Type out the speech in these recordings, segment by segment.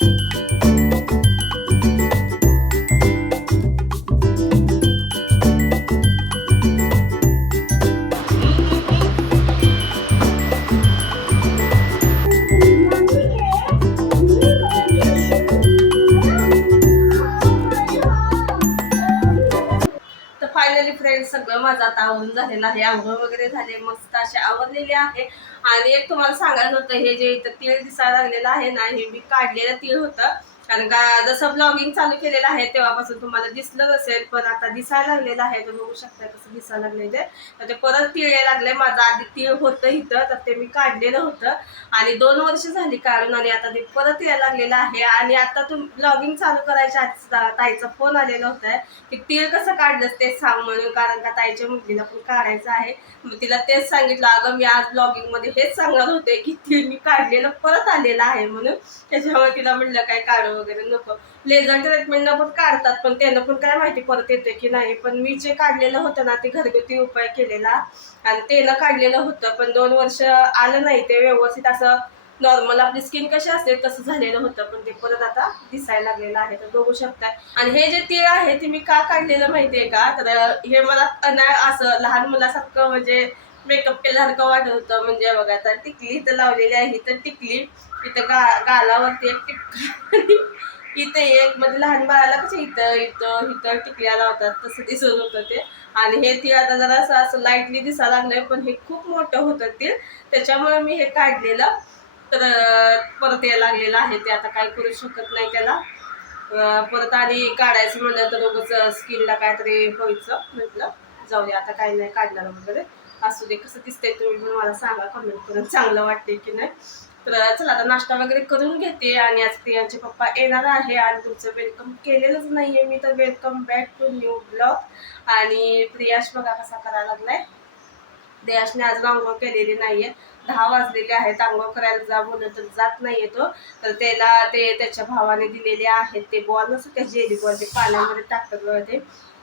तर माझा आता आवरून झालेला आहे. आंघोळ वगैरे झाले मस्त असे आवरलेले आहे. आणि एक तुम्हाला सांगायला होतं हे जे इथं तीळ दिसायला लागलेलं आहे ना हे मी काढलेलं तीळ होतं. कारण का जसं ब्लॉगिंग चालू केलेलं आहे तेव्हापासून तुम्हाला दिसलं असेल पण आता दिसायला लागलेलं आहे. तर बघू शकता कसं दिसायला लागले ते. तर ते परत तीळ यायला लागले माझं आधी तीळ होतं इथं तर ते मी काढलेलं होतं. आणि दोन वर्ष झाली काढून आणि आता ते परत यायला लागलेलं आहे. आणि आता तुम ब्लॉगिंग चालू करायच्या आधी ताईचा फोन आलेला होता की तीळ कसं काढलंस ते सांग म्हणून. कारण का ताईच्या मुलीला पण काढायचं आहे. मग तिला तेच सांगितलं अगं मी आज ब्लॉगिंगमध्ये हेच सांगत होते की तीळ मी काढलेलं परत आलेलं आहे म्हणून. त्याच्यामुळे तिला म्हटलं काय काढू वगैरे नको. लेझर ट्रीटमेंटनं पण काढतात पण त्यांना पण काय माहिती परत येते की नाही. पण मी जे काढलेलं होतं ना ते घरगुती उपाय केलेला. आणि त्यानं काढलेलं होतं पण दोन वर्ष आलं नाही. ते व्यवस्थित असं नॉर्मल आपली स्किन कशी असते तसं झालेलं होतं. पण ते परत आता दिसायला लागलेलं आहे तर बघू शकता आणि हे जे तीळ आहे ते मी का काढलेलं माहितीये का? तर हे मला असं लहान मुलासारखं म्हणजे मेकअप केल्यासारखं वाटत होतं. म्हणजे बघा आता टिकली इथं लावलेली आहे तर टिकली. इथं गा गालावरती एक टिक इथं एक म्हणजे लहान बाळाला कसं इथं इथं इथं टिकल्या लावतात तसं दिसत होतं ते. आणि हे ती आता जरा असं असं लाईटली दिसायला लागलंय पण हे खूप मोठं होतं ते. त्याच्यामुळे मी हे काढलेलं. तर परत यायला लागलेलं आहे ते. आता काय करू शकत नाही त्याला. परत आणि काढायचं म्हणलं तर उगच स्किनला काहीतरी व्हायचं म्हटलं. जाऊ दे आता काही नाही काढणार वगैरे. असू दे कसं दिसतंय तुम्ही पण मला सांगा कमेंट करून. चांगलं वाटते की नाही? तर चला आता नाश्ता वगैरे करून घेते आणि आज प्रियांचे पप्पा येणार आहे आणि तुमचं वेलकम केलेलंच नाहीये. मी तर welcome back to new blog आणि प्रियाश बघा कसा करायला लागलाय. देयाशने आज आंघोळ केलेली नाहीये. दहा वाजलेले आहेत आंघोळ करायला जा बोललं तर जात नाहीये तो. तर त्याला ते त्याच्या भावाने दिलेले आहेत ते बॉल. नसतं त्या जेली बॉल ते पाण्यामध्ये टाकतात ते.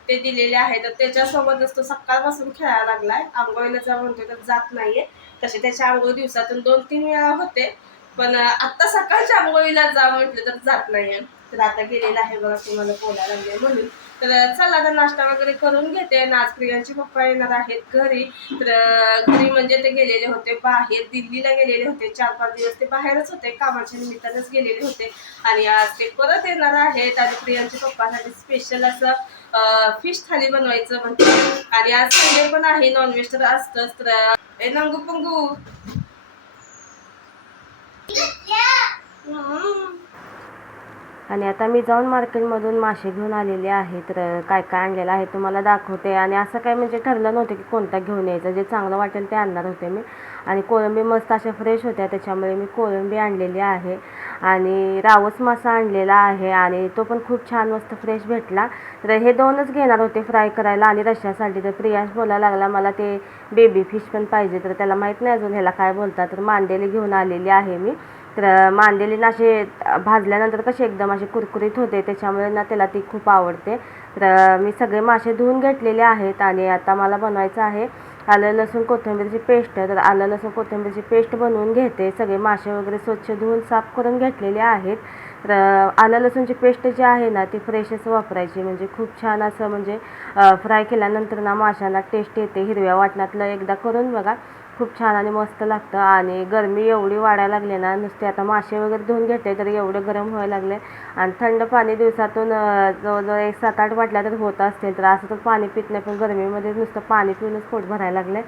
ते दिलेले आहेत. तर त्याच्यासोबतच तो सकाळपासून खेळायला लागलाय. आंघोळीला जा म्हणतो तर जात नाहीये. तसे त्याच्या आंघोळ दिवसातून दोन तीन वेळा होते. पण आत्ता सकाळच्या आंघोळीला जा म्हटलं तर जात नाहीये. तर आता गेलेला आहे बघा तुम्हाला बोलायला लागले म्हणून. तर चला आता नाश्ता वगैरे करून घेते. आणि आज प्रियांचे पप्पा येणार आहेत घरी. तर घरी म्हणजे ते गेलेले होते बाहेर. दिल्लीला गेलेले होते. चार पाच दिवस ते बाहेरच होते. कामाच्या निमित्तानंच गेलेले होते. आणि आज ते परत येणार आहेत. आणि प्रियांच्या पप्पासाठी स्पेशल असं फिश थाली बनवायचं म्हणते. आणि आज संडे पण आहे. नॉनव्हेज तर असतंच. तर ए नंगू पंगू. आणि आता मी जाऊन मार्केटमधून मासे घेऊन आलेले आहे तर काय काय आणलेलं आहे तुम्हाला दाखवते. आणि असं काय म्हणजे ठरलं नव्हतं की कोणता घेऊन यायचं. जे चांगलं वाटेल ते आणणार होते मी. आणि कोळंबी मस्त अशा फ्रेश होत्या त्याच्यामुळे मी कोळंबी आणलेली आहे. आणि रावस मासा आणलेला आहे आणि तो पण खूप छान मस्त फ्रेश भेटला. तर हे दोनच घेणार होते फ्राय करायला आणि रशियासाठी. तर प्रियास बोलायला लागला मला ते बेबी फिश पण पाहिजे. तर त्याला माहीत नाही अजून ह्याला काय बोलतात. तर मांडेली घेऊन आलेली आहे मी. तर मांदेली ना असे भाजल्यानंतर कसे एकदम असे कुरकुरीत होते त्याच्यामुळे ना त्याला ती खूप आवडते. तर मी सगळे मासे धुवून घेतलेले आहेत आणि आता मला बनवायचं आहे आलं लसूण कोथिंबीरची पेस्ट. तर आलं लसूण कोथिंबीरची पेस्ट बनवून घेते. सगळे मासे वगैरे स्वच्छ धुवून साफ करून घेतलेले आहेत. तर आलं लसूणची पेस्ट जी आहे ना ती फ्रेशच वापरायची. म्हणजे खूप छान असं म्हणजे फ्राय केल्यानंतर ना माशांना टेस्ट येते. हिरव्या वाटणातलं एकदा करून बघा. खूप छान आणि मस्त लागतं. आणि गरमी एवढी वाढायला लागली ना नुसते आता मासे वगैरे धुवून घेते तर एवढं गरम व्हायला लागले आणि थंड पाणी दिवसातून जवळजवळ एक सात आठ वाटल्या तर होत असतील. तर असं तर पाणी पित नाही पण गरमीमध्ये नुसतं पाणी पिऊनच पोट भरायला लागले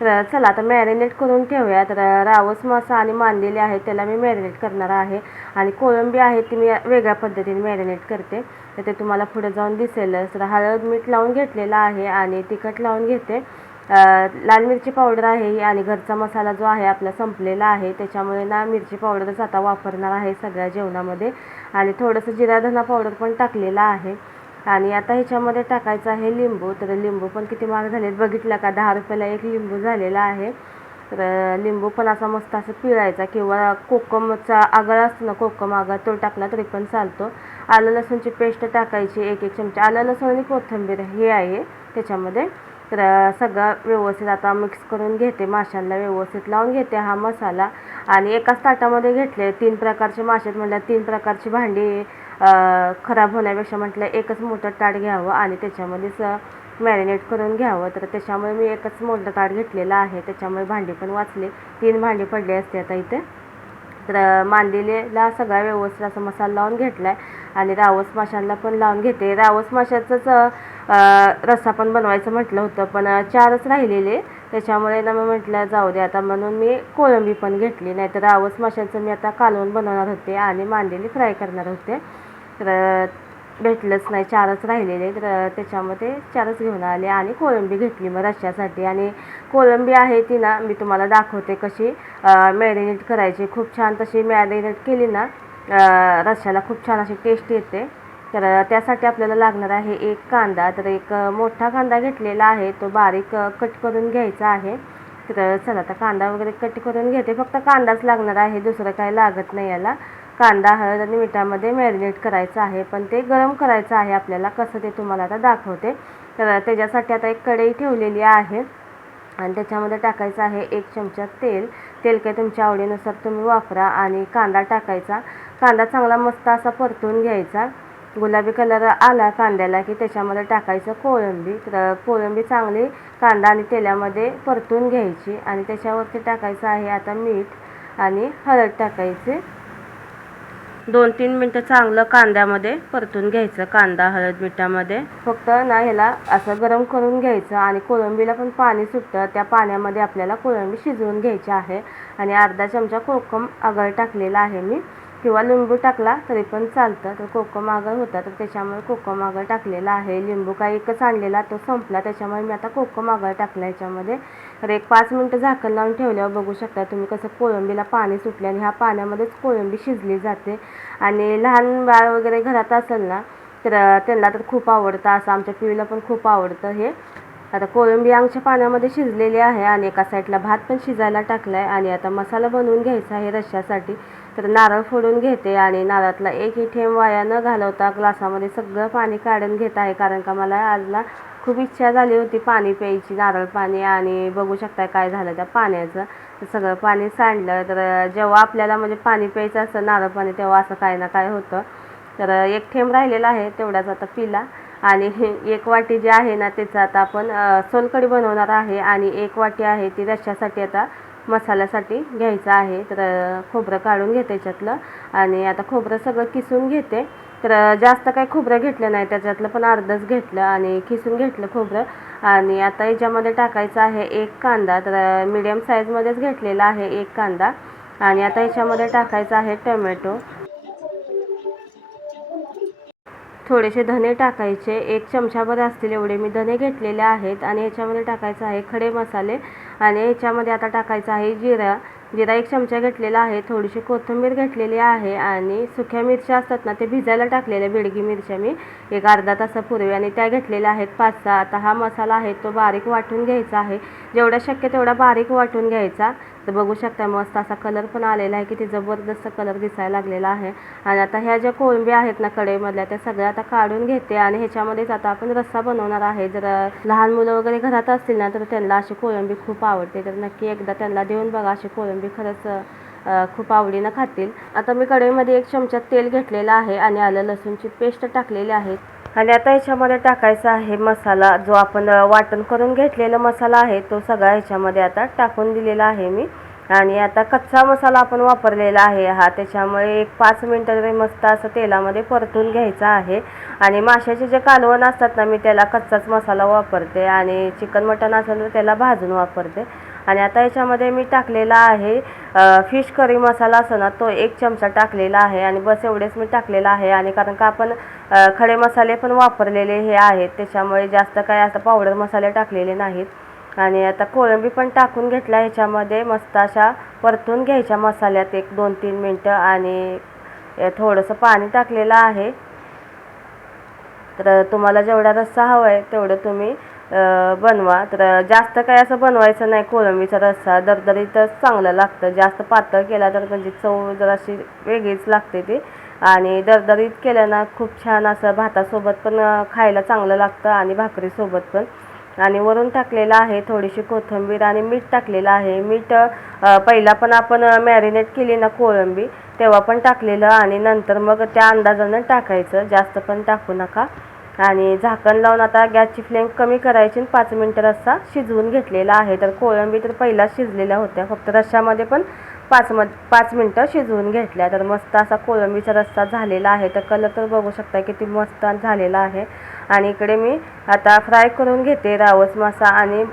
तर चला आता मॅरिनेट करून ठेवूया. तर रावस मासा आणि मांदेली आहे त्याला मी मॅरिनेट करणार आहे. आणि कोळंबी आहे ती मी वेगळ्या पद्धतीने मॅरिनेट करते. तर ते तुम्हाला पुढे जाऊन दिसेलच. तर हळद मीठ लावून घेतलेलं आहे आणि तिखट लावून घेते. लाल मिरची पावडर आहे ही आणि घरचा मसाला जो आहे आपला संपलेला आहे. त्याच्यामुळे ना मिरची पावडरच आता वापरणार आहे सगळ्या जेवणामध्ये. आणि थोडंसं जिरा धना पावडर पण टाकलेला आहे. आणि आता ह्याच्यामध्ये टाकायचं आहे लिंबू. तर लिंबू पण किती महाग झालेत बघितलं का? दहा रुपयाला एक लिंबू झालेला आहे. तर लिंबू पण असा मस्त असं पिळायचा किंवा कोकमचा आगळ असतो ना कोकम आगळ तो टाकला तरी पण चालतो. आलं लसूणची पेस्ट टाकायची एक एक चमचा. आलं लसूण आणि कोथिंबीर हे आहे त्याच्यामध्ये. तर सगळं व्यवस्थित आता मिक्स करून घेते माशांना व्यवस्थित लावून घेते हा मसाला. आणि एकाच ताटामध्ये घेतले तीन प्रकारचे मासे आहेत म्हटलं तीन प्रकारची भांडी खराब होण्यापेक्षा म्हटलं एकच मोठं ताट घ्यावं आणि त्याच्यामध्येच मॅरिनेट करून घ्यावं. तर त्याच्यामुळे मी एकच मोठं ताट घेतलेलं आहे. त्याच्यामुळे भांडी पण वाचले. तीन भांडी पडले असते आता इथे. तर मांदेलीला सगळा व्यवस्थित असा मसाला लावून घेतला आहे आणि रावस माशांना पण लावून घेते. रावस माशाचंच रस्सा पण बनवायचं म्हटलं होतं पण चारच राहिलेले. त्याच्यामुळे ना मी म्हटलं जाऊ दे आता. म्हणून मी कोळंबी पण घेतली. नाही तर रावस माशांचं मी आता कालवण बनवणार होते आणि मांदेली फ्राय करणार होते. तर भेटलंच नाही. चारच राहिलेले तर त्याच्यामध्ये चारच घेऊन आले आणि कोळंबी घेतली मग रश्श्यासाठी आणि कोळंबी आहे ती ना मी तुम्हाला दाखवते कशी मॅरिनेट करायची. खूप छान तशी मॅरिनेट केली ना रश्श्याला खूप छान अशी टेस्ट येते. तर त्यासाठी आपल्याला लागणार आहे एक कांदा. तर एक मोठा कांदा घेतलेला आहे. तो बारीक कट करून घ्यायचा आहे. तर चला आता कांदा वगैरे कट करून घेते. फक्त कांदाच लागणार आहे. दुसरं काही लागत नाही याला. कांदा हळद आणि मिठामध्ये मॅरिनेट करायचं आहे. पण ते गरम करायचं आहे आपल्याला. कसं ते तुम्हाला आता दाखवते. तर त्याच्यासाठी आता एक कढई ठेवलेली आहे. आणि त्याच्यामध्ये टाकायचं आहे एक चमचा तेल. तेल काही तुमच्या आवडीनुसार तुम्ही वापरा आणि कांदा टाकायचा. कांदा चांगला मस्त असा परतून घ्यायचा. गुलाबी कलर आला कांद्याला की त्याच्यामध्ये टाकायचं कोळंबी. तर कोळंबी चांगली कांदा आणि तेलामध्ये परतून घ्यायची. आणि त्याच्यावरती टाकायचं आहे आता मीठ आणि हळद टाकायची. दोन तीन मिनटं चांगलं कांद्यामध्ये परतून घ्यायचं कांदा हळद मिठामध्ये. फक्त ना ह्याला असं गरम करून घ्यायचं आणि कोळंबीला पण पाणी सुटतं. त्या पाण्यामध्ये आपल्याला कोळंबी शिजवून घ्यायची आहे. आणि अर्धा चमचा कोकम आगळ टाकलेला आहे मी. किंवा लिंबू टाकला तरी पण चालतं. तर कोकम आगळ होता तर त्याच्यामुळे कोकम आगळ टाकलेला आहे. लिंबू काही एकच आणलेला तो संपला. त्याच्यामुळे मी आता कोकम आगळ टाकला याच्यामध्ये. तर एक पाच मिनटं झाकण लावून ठेवल्यावर बघू शकता तुम्ही कसं कोळंबीला पाणी सुटले आणि ह्या पाण्यामध्येच कोळंबी शिजली जाते. आणि लहान बाळ वगैरे घरात असेल ना तर त्यांना तर खूप आवडतं. असं आमच्या पिढीला पण खूप आवडतं हे. आता कोळंबी आमच्या पाण्यामध्ये शिजलेली आहे आणि एका साईडला भात पण शिजायला टाकला आहे आणि आता मसाला बनवून घ्यायचा आहे रश्श्यासाठी. तर नारळ फोडून घेते आणि नारळातला एकही थेंब वाया न घालवता ग्लासामध्ये सगळं पाणी काढून घेत आहे. कारण का मला आजला खूप इच्छा झाली होती पाणी प्यायची नारळ पाणी आणि बघू शकताय काय झालं त्या पाण्याचं. तर सगळं पाणी सांडलं. तर जेव्हा आपल्याला म्हणजे पाणी प्यायचं असतं नारळ पाणी तेव्हा असं काय ना काय होतं. तर एक थेंब राहिलेला आहे तेवढाच आता पिला. आणि हे एक वाटी जी आहे ना त्याचं आता आपण सोलकडी बनवणार आहे. आणि एक वाटी आहे ती रश्श्यासाठी आता मसाल्यासाठी घ्यायचं आहे. तर खोबरं काढून घेते त्याच्यातलं आणि आता खोबरं सगळं किसून घेते. तर जास्त काही खोबरं घेतलं नाही. त्याच्यातलं पण अर्धच घेतलं आणि किसून घेतलं खोबरं. आणि आता याच्यामध्ये टाकायचं आहे एक कांदा. तर मीडियम साईजमध्येच घेतलेला आहे एक कांदा. आणि आता याच्यामध्ये टाकायचं आहे टोमॅटो. थोडेसे धने टाकायचे. एक चमचाभर असतील एवढे. मी धने घेतलेले आहेत. आणि याच्यामध्ये टाकायचं आहे खडे मसाले. आणि याच्यामध्ये आता टाकायचं आहे जिरा. जिरा एक चमचा घेतलेला आहे. थोडीशी कोथिंबीर घेतलेली आहे आणि सुक्या मिरच्या असतात ना ते भिजायला टाकलेल्या बेडगी मिरच्या मी. एक अर्धा तासापूर्वी आणि त्या घेतलेल्या आहेत पाच सहा. आता हा मसाला आहे तो बारीक वाटून घ्यायचा आहे. जेवढा शक्य तेवढा बारीक वाटून घ्यायचा. तर बघू शकता मस्त असा कलर पण आलेला आहे किती जबरदस्त कलर दिसायला लागलेला आहे. आणि आता ह्या ज्या कोळंबी आहेत ना कढईमधल्या त्या सगळ्या आता काढून घेते आणि ह्याच्यामध्येच आता आपण रस्सा बनवणार आहे. जर लहान मुलं वगैरे घरात असतील ना तर त्यांना अशी कोळंबी खूप आवडते. तर नक्की एकदा त्यांना देऊन बघा अशी कोळंबी खरंच खूप आवडीनं खातील. आता मी कढईमध्ये एक चमचा तेल घेतलेलं आहे आणि आलं लसूणची पेस्ट टाकलेली आहे. आणि आता ह्याच्यामध्ये टाकायचा आहे मसाला जो आपण वाटण करून घेतलेला मसाला आहे तो सगळा ह्याच्यामध्ये आता टाकून दिलेला आहे मी. आणि आता कच्चा मसाला आपण वापरलेला आहे हा त्याच्यामुळे एक पाच मिनटं तरी मस्त असं तेलामध्ये परतून घ्यायचा आहे. आणि माशाचे जे कालवण असतात ना मी त्याला कच्चाच मसाला वापरते आणि चिकन मटन असेल तर त्याला भाजून वापरते. आणि आता याच्यामध्ये मी टाकलेला आहे फिश करी मसाला असतो ना तो एक चमचा टाकलेला आहे आणि बस एवढेच मी टाकलेला आहे आणि कारण का आपण खडे मसाले पण वापरलेले हे आहेत त्याच्यामुळे जास्त काय असं पावडर मसाले टाकलेले नाहीत. आणि आता कोळंबी पण टाकून घेतला ह्याच्यामध्ये मस्त अशा परतून घ्यायच्या मसाल्यात एक दोन तीन मिनटं आणि थोडंसं पाणी टाकलेलं आहे. तर तुम्हाला जेवढा रस्सा हवा आहे तेवढं तुम्ही बनवा. तर जास्त काय असं बनवायचं नाही कोळंबीचा रस्सा. दरदरीतच चांगलं लागतं. जास्त पातळ केला तर म्हणजे चव जराशी वेगळीच लागते ती. आणि दरदरीत केलं ना खूप छान असं भातासोबत पण खायला चांगलं लागतं आणि भाकरीसोबत पण. आणि वरून टाकलेलं आहे थोडीशी कोथिंबीर आणि मीठ टाकलेलं आहे. मीठ पहिला पण आपण मॅरिनेट केली ना कोळंबी तेव्हा पण टाकलेलं आणि नंतर मग त्या अंदाजानं टाकायचं. जास्त पण टाकू नका. आणि झाकण लावून आता गॅसची फ्लेम कमी करायची आणि पाच मिनटं रस्सा शिजवून घेतलेला आहे. तर कोळंबी तर पहिलाच शिजलेल्या होत्या. फक्त रश्श्यामध्ये पण पाच म पाच मिनटं शिजवून घेतल्या. तर मस्त असा कोळंबीचा रस्सा झालेला आहे. तर कलर तर बघू शकता किती मस्त झालेला आहे. आणि इकडे मी आता फ्राय करून घेते रावस मासा आणि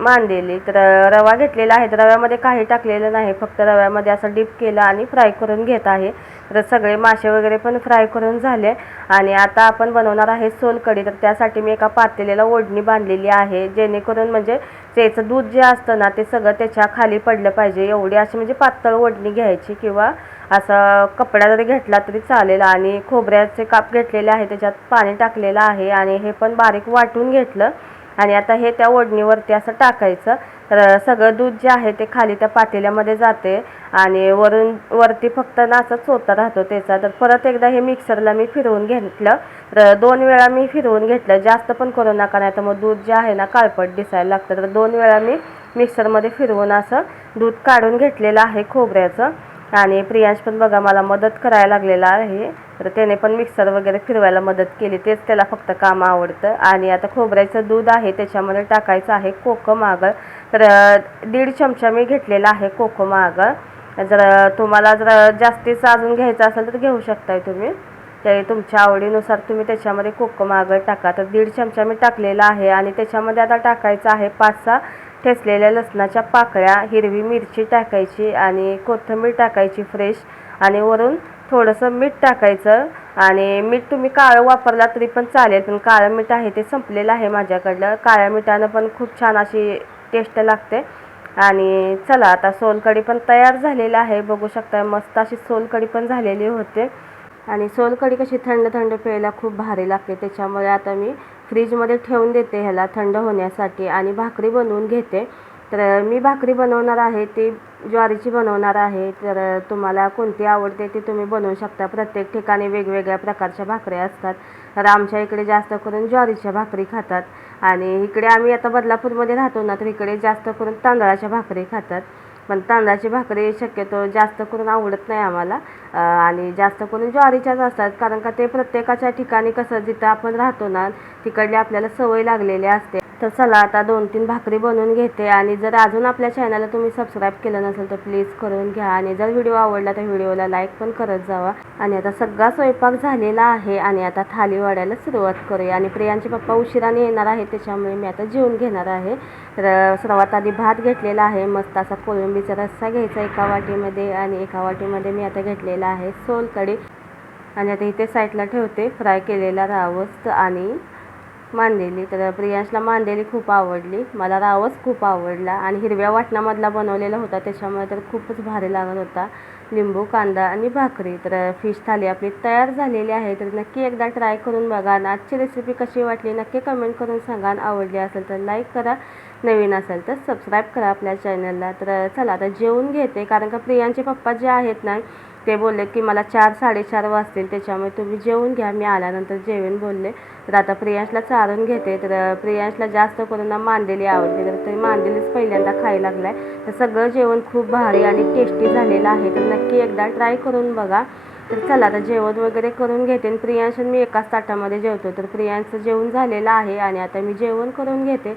मांडलेली. तर रवा घेतलेला आहे. तर रव्यामध्ये काही टाकलेलं नाही. फक्त रव्यामध्ये असं डीप केलं आणि फ्राय करून घेत आहे. तर सगळे मासे वगैरे पण फ्राय करून झाले. आणि आता आपण बनवणार आहे सोलकढी. तर त्यासाठी मी एका पातेल्याला ओढणी बांधलेली आहे. जेणेकरून म्हणजे त्याचं दूध जे असतं ना ते सगळं त्याच्याखाली पडलं पाहिजे. एवढी अशी म्हणजे पातळ ओढणी घ्यायची किंवा असं कपडा जरी घेतला तरी चालेल. आणि खोबऱ्याचे काप घेतलेले आहे. त्याच्यात पाणी टाकलेलं आहे. आणि हे पण बारीक वाटून घेतलं. आणि आता हे त्या ओढणीवरती असं टाकायचं. तर सगळं दूध जे आहे ते खाली त्या पातेल्यामध्ये जाते आणि वरून वरती फक्त ना असं चोता राहतो त्याचा. तर परत एकदा हे मिक्सरला मी फिरवून घेतलं. तर दोन वेळा मी फिरवून घेतलं. जास्त पण करू नका नाही तर मग दूध जे आहे ना काळपट दिसायला लागतं. तर दोन वेळा मी मिक्सरमध्ये फिरवून असं दूध काढून घेतलेलं आहे खोबऱ्याचं. आणि प्रियांश पण बघा मला मदत करायला लागलेला आहे. तर त्याने पण मिक्सर वगैरे फिरवायला मदत केली. तेच त्याला फक्त काम आवडतं. आणि आता खोबऱ्याचं दूध आहे त्याच्यामध्ये टाकायचं आहे कोकम आगळ तर दीड चमचा मी घेतलेला आहे कोकम आगळ जर तुम्हाला जर जास्तीचं अजून घ्यायचं असेल तर घेऊ शकताय तुम्ही. ते तुमच्या आवडीनुसार तुम्ही त्याच्यामध्ये कोकम आगळ टाका. तर दीड चमचा मी टाकलेला आहे आणि त्याच्यामध्ये आता टाकायचं आहे पाच सहा ठेचलेल्या लसणाच्या पाकळ्या हिरवी मिरची टाकायची आणि कोथिंबीर टाकायची फ्रेश आणि वरून थोडंसं मीठ टाकायचं. आणि मीठ तुम्ही काळं वापरला तरी पण चालेल पण काळं मीठ आहे ते संपलेलं आहे माझ्याकडलं. काळ्या मिठानं पण खूप छान अशी टेस्ट लागते. आणि चला आता सोलकढी पण तयार झालेली आहे. बघू शकता मस्त अशी सोलकढी पण झालेली होते. आणि सोलकढी कशी थंड थंड प्यायला खूप भारी लागते. त्याच्यामुळे आता मी फ्रीजमध्ये ठेवून देते ह्याला थंड होण्यासाठी आणि भाकरी बनवून घेते. तर मी भाकरी बनवणार आहे ती ज्वारीची बनवणार आहे. तर तुम्हाला कोणती आवडते ती तुम्ही बनवू शकता. प्रत्येक ठिकाणी वेगवेगळ्या प्रकारच्या भाकऱ्या असतात. तर आमच्या इकडे जास्त करून ज्वारीच्या भाकरी खातात. आणि इकडे आम्ही आता बदलापूरमध्ये राहतो ना तर इकडे जास्त करून तांदळाच्या भाकरी खातात. पण तांदळाची भाकरी शक्यतो जास्त करून आवडत नाही आम्हाला. आणि जास्त करून ज्वारीच्याच असतात कारण का ते प्रत्येकाच्या ठिकाणी कसं जिथं आपण राहतो ना तिकडली आपल्याला सवय लागलेली असते. तर चला आता दोन तीन भाकरी बनवून घेते आणि जर अजून आपल्या चॅनलला तुम्ही सबस्क्राईब केलं नसेल तर प्लीज करून घ्या. आणि जर व्हिडिओ आवडला तर व्हिडिओला लाईक पण करत जावा. आणि आता सगळा स्वयंपाक झालेला आहे आणि आता थाली वाढायला सुरुवात करूया. आणि प्रियांचे पप्पा उशिराने येणार आहे त्याच्यामुळे मी आता जेवून घेणार आहे. तर सर्वात आधी भात घेतलेला आहे. मस्त असा कोळंबीचा रस्सा घ्यायचा एका वाटीमध्ये आणि एका वाटीमध्ये मी आता घेतलेला आहे सोलकडी आणि आता इथे साईडला ठेवते फ्राय केलेला रावस आणि मांदेली. तर प्रियांशला मांदेली खूप आवडली. मला रावच खूप आवडला. आणि हिरव्या वाटणामधला बनवलेला होता. त्याच्यामुळे तर खूपच भारी लागत होता. लिंबू कांदा आणि भाकरी. तर फिश थाली आपली तयार झालेली आहे. तर नक्की एकदा ट्राय करून बघा. आणि आजची रेसिपी कशी वाटली नक्की कमेंट करून सांगा. आणि आवडली असेल तर लाईक करा. नवीन असेल तर सबस्क्राईब करा आपल्या चॅनलला तर चला आता जेवून घेते. कारण का प्रियांचे पप्पा जे आहेत ना ते बोलले की मला चार साडेचार वाजतील त्याच्यामुळे तुम्ही जेवून घ्या. मी आल्यानंतर जेवेन बोलले. तर आता प्रियांशला चारून घेते. तर प्रियांशला जास्त करून ना मांदेली आवडते. तर ते मांदेलीच पहिल्यांदा खायला लागलाय. तर सगळं जेवण खूप भारी आणि टेस्टी झालेलं आहे. तर नक्की एकदा ट्राय करून बघा. तर चला आता जेवण वगैरे करून घेते आणि प्रियांश मी एकाच ताटामध्ये जेवतो. तर प्रियांशचं जेवण झालेलं आहे आणि आता मी जेवण करून घेते.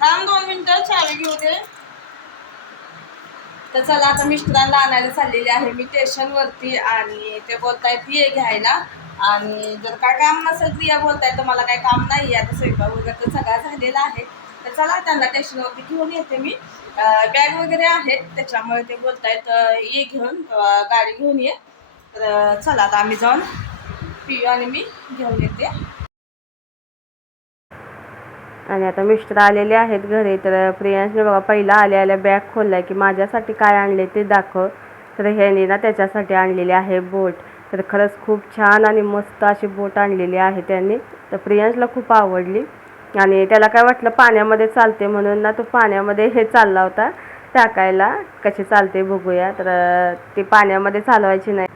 थांब दोन मिनटं चावी घेऊ दे. तर चला आता मिस्टरांना आणायला चाललेली आहे. मी स्टेशनवरती आणि ते बोलतायत ये घ्यायला. आणि जर काय काम नसेल प्रिया बोलताय तर मला काय काम नाही आहे आता स्वयंपाक वगैरे तर सगळा झालेला आहे. तर चला त्यांना स्टेशनवरती घेऊन येते मी. बॅग वगैरे आहेत त्याच्यामुळे ते बोलतायत ये घेऊन गाडी घेऊन ये. तर चला आता आम्ही जाऊन पियू आणि मी घेऊन येते. आणि आता मिस्टर आलेले आहेत घरी तर प्रियांशने बघा पहिला आल्या आल्या बॅग खोलला की माझ्यासाठी काय आणले ते दाखव. तर ह्याने ना त्याच्यासाठी आणलेले आहे बोट. तर खरंच खूप छान आणि मस्त अशी बोट आणलेली आहे त्यांनी. तर प्रियांशला खूप आवडली. आणि त्याला काय वाटलं पाण्यामध्ये चालते म्हणून ना तो पाण्यामध्ये हे चालला होता टाकायला. कशी चालते बघूया. तर ती पाण्यामध्ये चालवायची नाही.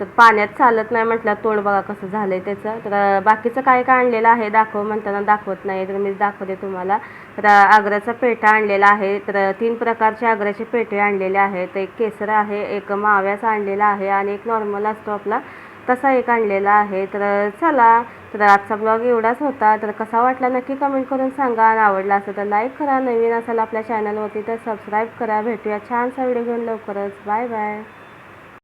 तर पाण्यात चालत नाही म्हटलं तोंड बघा कसं झालं आहे त्याचं. तर बाकीचं काय काय आणलेलं आहे दाखव म्हणताना दाखवत नाही तर मीच दाखवते तुम्हाला. तर आग्र्याचा पेठा आणलेला आहे. तर तीन प्रकारचे आग्र्याचे पेठे आणलेले आहेत. एक केसर आहे एक माव्याचा आणलेला आहे आणि एक नॉर्मल असतो आपला तसा एक आणलेला आहे. तर चला. तर आजचा ब्लॉग एवढाच होता. तर कसा वाटला नक्की कमेंट करून सांगा. आणि आवडला असेल तर लाईक करा. नवीन असाल आपल्या चॅनलवरती तर सबस्क्राईब करा. भेटूया छानसा व्हिडिओ घेऊन लवकरच. Bye bye